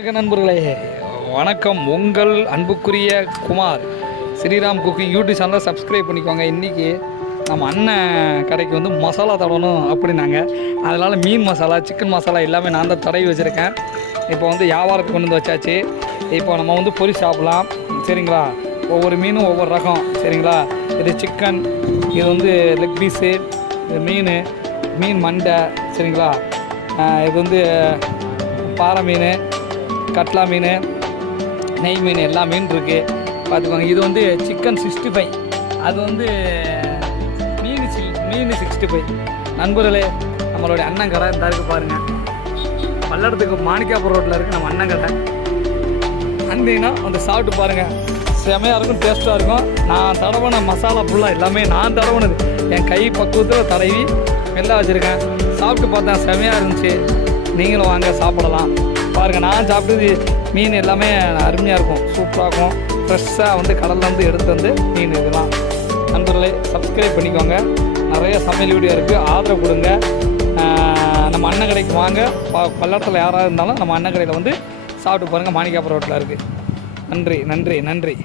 வணக்கம் நண்பர்களே, வணக்கம். உங்கள் அன்புக்குரிய குமார் ஸ்ரீராம் குக்கிங் யூடியூப் சேனலை சப்ஸ்கிரைப் பண்ணிக்கோங்க. இன்றைக்கி நம்ம அண்ணன் கடைக்கு வந்து மசாலா தடவணும் அப்படின்னாங்க. அதனால் மீன் மசாலா, சிக்கன் மசாலா எல்லாமே நான் தான் தடவி வச்சுருக்கேன். இப்போ வந்து வியாபாரத்துக்கு கொண்டு வந்து வச்சாச்சு. இப்போ நம்ம வந்து பொரி சாப்பிட்லாம், சரிங்களா? ஒவ்வொரு மீனும் ஒவ்வொரு ரகம், சரிங்களா? இது சிக்கன், இது வந்து லெக் பீஸு, இது மீன் மண்டை, சரிங்களா? இது வந்து பாறை மீன், கட்லா மீன், நெய் மீன், எல்லா மீன் இருக்குது, பார்த்துக்கோங்க. இது வந்து சிக்கன் 65, அது வந்து மீன் 65. நண்பர்களே, நம்மளுடைய அண்ணன் கடை இந்த இருக்குது பாருங்கள். பல்லடத்துக்கு மாணிக்காபுரம் ரோட்டில் இருக்குது நம்ம அண்ணன் கடை. வந்தீங்கன்னா வந்து சாப்பிட்டு பாருங்கள், செமையாக இருக்கும், டேஸ்ட்டாக இருக்கும். நான் தடவின மசாலா ஃபுல்லாக எல்லாமே நான் தடவினது, என் கை பக்குவத்தில் தடவி எல்லாம் வச்சுருக்கேன். சாப்பிட்டு பார்த்தேன், செமையாக இருந்துச்சு. நீங்களும் வாங்க சாப்பிடலாம். பாருங்கள், நான் சாப்பிட்டது மீன் எல்லாமே அருமையாக இருக்கும், சூப்பராக இருக்கும். ஃப்ரெஷ்ஷாக வந்து கடல்லேருந்து எடுத்து வந்து மீன் இதெல்லாம். நண்பர்களே, சப்ஸ்கிரைப் பண்ணிக்கோங்க. நிறைய சமையல் வீடியோ இருக்குது, ஆதரவு கொடுங்க. நம்ம அண்ணன் கடைக்கு வாங்க. பல்லடத்தில் யாராக இருந்தாலும் நம்ம அண்ணன் கடையில் வந்து சாப்பிட்டு பாருங்கள். மாணிக்காபுரம் ரோட்டில் இருக்குது. நன்றி நன்றி நன்றி.